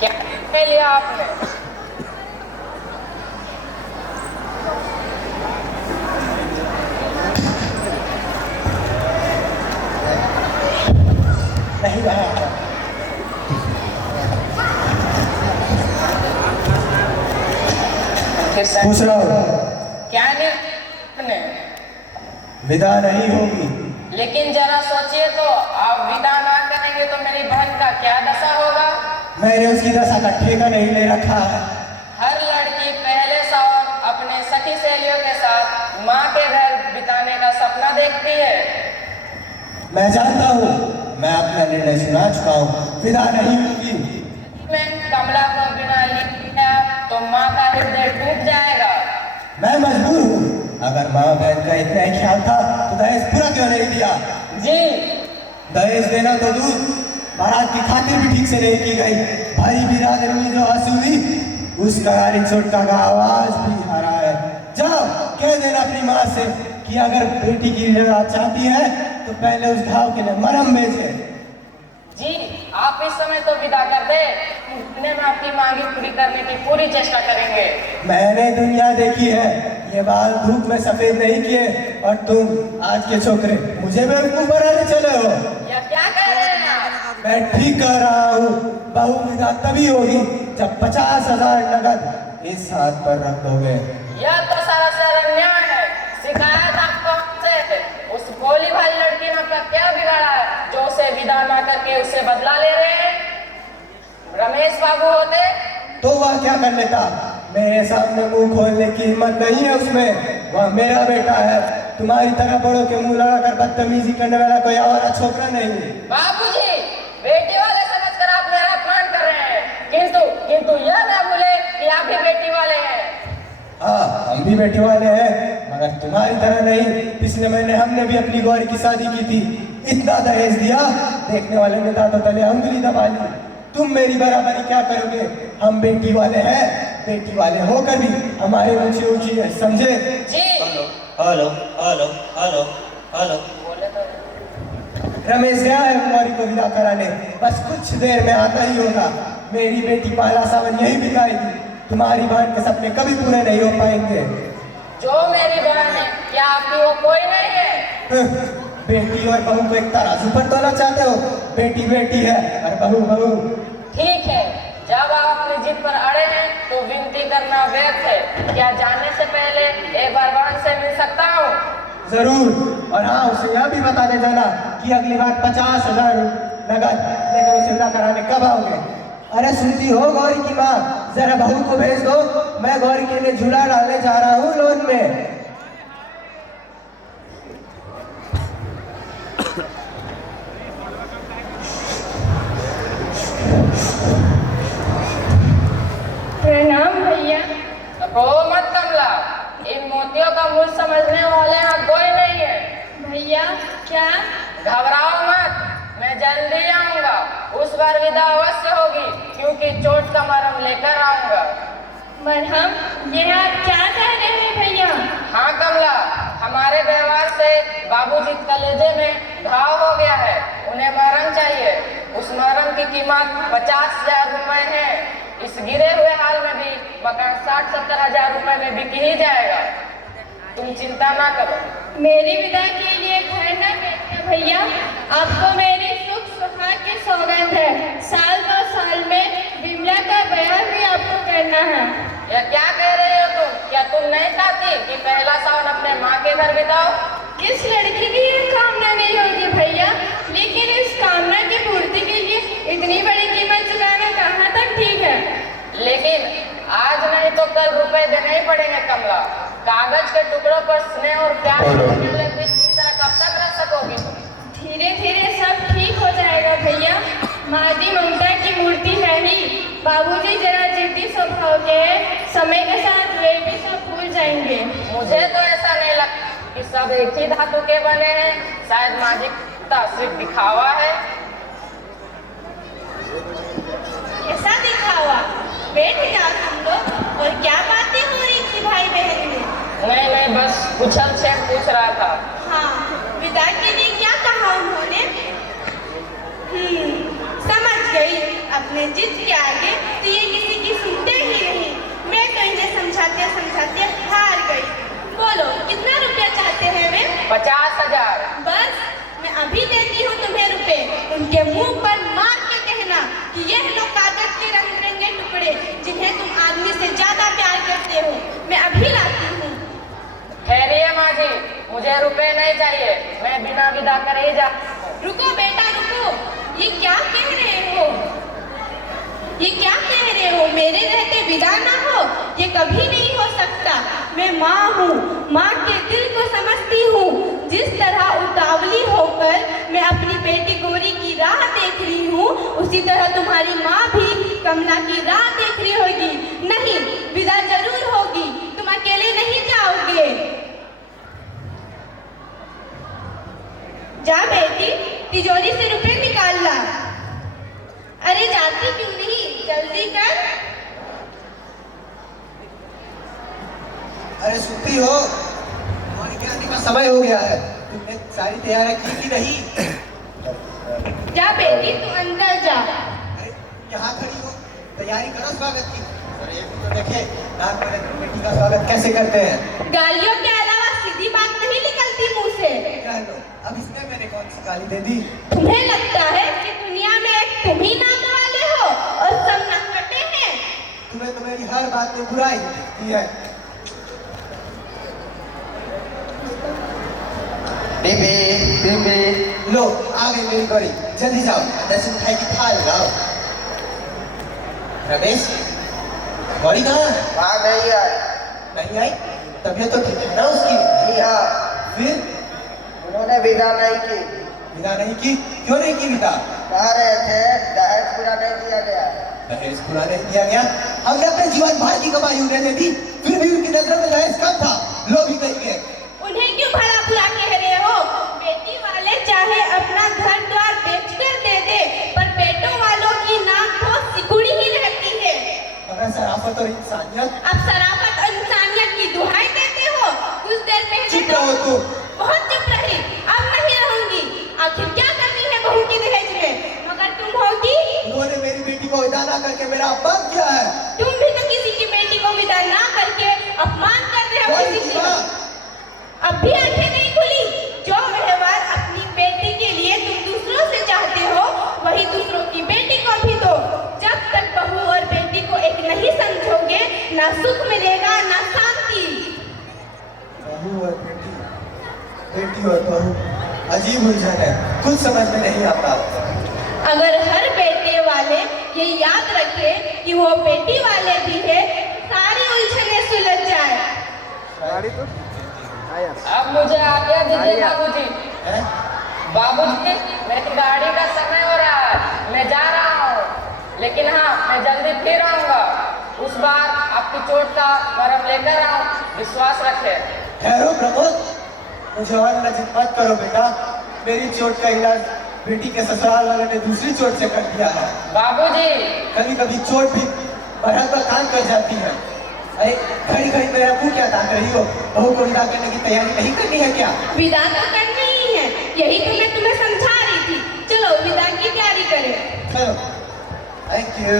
क्या निर्णय लिया आपने? नहीं रहा। पूछ रहा हूँ, क्या निर्णय? विदा नहीं होगी। लेकिन जरा सोचिए तो, आप विदा ना करेंगे तो मेरी बहन का क्या दशा होगा? मैंने उसकी दशा का ठेका नहीं ले रखा है। हर लड़की पहले सावन अपने सखी सहेलियों के साथ माँ के घर बिताने का सपना देखती है। मैं जानता हूँ, मैं अपना निर्णय सुना चुका हूँ, विदा नहीं होगी। मैं कमला को बिना लिया तो माँ का हृदय टूट जाएगा। मैं मजबूर हूँ। अगर माँ बहन का इतना ही ख्याल था तो दहेज पूरा क्यों नहीं दिया? जी, दहेज देना तो दूर, बारात की खातिर भी ठीक से नहीं की गई। भाई बिरादर में जो वसूली, उसका गाड़ी छोटा का आवाज भी हरा है। जाओ कह देना अपनी माँ से कि अगर बेटी की विदा चाहती है तो पहले उस घाव के लिए मरहम भेजे। जी, आप इस समय तो विदा कर दे, इतने में आपकी मांगी पूरी करने की पूरी चेष्टा करेंगे। मैंने दुनिया देखी है, ये बाल धूप में सफेद नहीं किए, और तुम आज के छोकरे मुझे बेवकूफ बनाने चले हो। या क्या कह रहे हैं आप? मैं ठीक कह रहा हूँ, बहू विदा तभी होगी जब 50,000 नगद इस हाथ पर रख दोगे। यह तो सरासर अन्याय है। शिकायत आपको हमसे। उस भोली भाली लड़की ने आपका क्या बिगाड़ा है जो उसे विदा ना करके उससे बदला ले रहे हैं? रमेश बाबू होते तो वह क्या कर लेता? मेरे सामने मुंह खोलने की हिम्मत नहीं है उसमें। वह मेरा बेटा है, तुम्हारी तरह बड़ों के मुंह लगाकर बदतमीजी करने वाला कोई और छोकरा नहीं। बाबूजी, बेटी वाले समझकर आप मेरा अपमान कर रहे हैं, किंतु यह ना भूले कि आप भी बेटी वाले हैं। हाँ, हम भी बेटे वाले हैं, मगर तुम्हारी तरह नहीं। पिछले महीने हमने भी अपनी गौरी की शादी की थी, इतना दहेज दिया, देखने वाले ने दांतों तले अंगुली दबा ली। तुम मेरी बराबरी क्या करोगे? हम बेटी वाले हैं, बेटी वाले होकर भी हमारे ऊंची ऊंची है, समझे? जी, हेलो हेलो हेलो हेलो। बोले तो रमेश गया है गौरी को विदा कराने, बस कुछ देर में आता ही होगा। मेरी बेटी पहला सावन यही बिताएगी। तुम्हारी बहन के सपने कभी पूरे नहीं हो पाएंगे। जो मेरी बहन है, क्या आपकी वो कोई नहीं है? बेटी और बहू को एक तराजू पर तोलना चाहते हो? बेटी बेटी है और बहू बहू। ठीक है, जब आप अपनी जिद पर अड़े हैं तो विनती करना व्यर्थ है। क्या जाने से पहले एक बार बहन से मिल सकता हूँ? जरूर, और हाँ, उसे यह भी बता दे जाना कि अगली बार 50,000 नगद लेकर उसे विदा कराने कब आओगे। अरे सुनती हो गौरी की माँ, जरा बहू को भेज दो, मैं गौरी के लिए झूला डालने जा रहा हूँ लोन में। प्रणाम भैया। रो मत कमला, इन मोतियों का मूल समझने वाले यहाँ कोई नहीं है। भैया क्या? घबराओ मत, मैं जल्दी आऊंगा। उस बार विदा अवश्य होगी, क्योंकि चोट का मरहम लेकर आऊंगा। मरहम? ये आप क्या कह रहे हैं भैया? हाँ कमला, हमारे व्यवहार से बाबूजी के कलेजे में घाव हो गया है, उन्हें मरहम चाहिए। उस मरहम की कीमत 50,000 रुपए है। इस गिरे हुए हाल में भी मकान 60-70 हजार रुपए में बिक ही जाएगा। तुम चिंता ना करो। मेरी विदा के लिए घर न बेचना भैया, आपको मेरी सुख सुहाग की सौगंध है। साल 2 साल में विमला का ब्याह भी आपको करना है। यह क्या कह रहे हो तुम? क्या तुम नहीं चाहती कि पहला सावन अपने माँ के घर बिताओ? किस लड़की की ये कामना नहीं होगी भैया, लेकिन इस कामना की पूर्ति के लिए इतनी बड़ी कीमत चुकाना कहाँ तक ठीक है? लेकिन आज नहीं तो कल रुपए देने ही पड़ेंगे कमला। कागज के टुकड़ों पर स्नेह और प्यार करने वाले बीच की तरह कब तक रह सकोगी तुम? धीरे धीरे सब ठीक हो जाएगा भैया। मादी ममता की मूर्ति है ही। बाबूजी जरा जिद्दी स्वभाव के हैं, समय के साथ वे भी सब भूल जाएंगे। मुझे तो ऐसा नहीं लगता कि सब एक ही धातु के बने हैं। शायद माजिकता सिर्फ दिखावा है। ऐसा दिखावा? बैठ जाओ तुम लोग। और क्या बातें हो रही थी भाई बहन में? नहीं, बस कुशल क्षेम पूछ रहा था। हाँ, विदा के लिए क्या कहा उन्होंने? समझ गई। अपना अपने जिद के आगे तो ये किसी की सुनते ही नहीं। मैं तो इन्हें समझाते समझाते हार गई। बोलो कितना रुपया चाहते हैं वे? 50,000। बस मैं अभी देती हूँ तुम्हें रुपए। उनके मुंह पर मार के कहना कि ये लो कागज के रंग बिरंगे टुकड़े जिन्हें तुम आदमी से ज्यादा प्यार करते हो। मैं अभी लाती हूँ। ठहरिए माँ जी, मुझे रुपए नहीं चाहिए, मैं बिना विदा करे ही जा। रुको बेटा रुको, ये क्या कह रहे हो? ये क्या कह रहे हो? मेरे रहते विदा ना हो, ये कभी नहीं हो सकता। मैं माँ हूँ, माँ के दिल को समझती हूँ। जिस तरह उतावली होकर मैं अपनी बेटी गौरी की राह देख रही हूँ, उसी तरह तुम्हारी माँ भी कमला की राह देख रही होगी। नहीं, विदा जरूर होगी, तुम अकेले नहीं जाओगे। जा बेटी, तिजोरी से रुपए निकाल ला। अरे जाती क्यों नहीं, जल्दी कर। अरे सुनती हो, गौरी के आने का समय हो गया है। तुमने सारी तैयारी की कि नहीं? जा बेटी तू अंदर जा। अरे यहाँ खड़ी हो, तैयारी करो स्वागत की। अरे एक तो देखे नाक वाले बेटी का स्वागत कैसे करते हैं। गालियों के अलावा सीधी बात नहीं निकलती मुंह से। कह लो, अब इसमें मैंने कौन सी गाली दे दी? तुम्हें लगता है कि दुनिया में एक तुम ही नाम वाले हो और सब नक्कटे हैं। तुम्हें तो मेरी हर बात में बुराई दिखती है। बेबे बेबे लो आ गई मेरी गौरी, जल्दी जाओ, 10 मिठाई की थाल लाओ। रमेश, गौरी कहाँ है? आ गई है। नहीं आई? तबीयत तो ठीक है ना उसकी? जी हाँ, फिर उन्होंने विदा नहीं की। विदा नहीं की? क्यों नहीं की विदा? कह रहे थे दहेज पूरा नहीं दिया गया। दहेज पूरा नहीं दिया गया? हमने अपने जीवन भर की कमाई उन्हें दे दी, फिर भी उनकी नजरों में दहेज कम था। लो भी कहिए। उन्हें क्यों भला बुरा कह रहे हो? बेटी वाले चाहे अपना घर द्वार बेचकर दे दे, पर बेटों वालों की नाक बहुत सिकुड़ी ही रहती है। मगर शराफत और इंसानियत। अब शराफत और इंसानियत की दुहाई देते हो? कुछ देर पहले चुप रहो तुम। बहुत चुप रही, अब नहीं रहूंगी। आखिर क्या करनी है बहू की दहेज में? मगर तुम होगी। उन्होंने मेरी बेटी को विदा ना करके मेरा अपमान किया है। तुम भी तो किसी की बेटी को विदा ना करके अपमान कर रहे हो गौरी किसी की से। माँ, अब भी आंखें नहीं खुली। जो व्यवहार अपनी बेटी के लिए तुम दूसरों से चाहते हो, वही दूसरों की बेटी को भी दो। जब तक बहू और बेटी को एक नहीं समझोगे, ना सुख मिलेगा ना शांति। बहू और बेटी, बेटी और बहू, अजीब उलझन है, कुछ समझ में नहीं आता। अगर हर बेटे वाले ये याद रखे कि वो बेटी वाले भी है, सारी उलझने सुलझ जाए। अब मुझे आज्ञा दीजिए बाबूजी। हैं? बाबूजी, मेरी गाड़ी का समय हो रहा है, मैं जा रहा हूँ। लेकिन हाँ, मैं जल्दी फिर आऊँगा। उस बार आपकी चोट का मरहम लेकर आऊँ, विश्वास रखें। ठहरो प्रमोद, मुझे और नजीक मत करो बेटा। मेरी चोट का इलाज बेटी के ससुराल वाले ने दूसरी चोट से कर दिया है। बाबूजी, कभी कभी चोट भी मरहम का काम कर जाती है। अरे घड़ी घड़ी मेरा मुंह क्या ताक रही हो? बहू को विदा करने की तैयारी नहीं करनी है क्या? विदा तो करनी ही है, यही तो मैं तुम्हें समझा रही थी। चलो विदा की तैयारी करें। चलो, थैंक यू।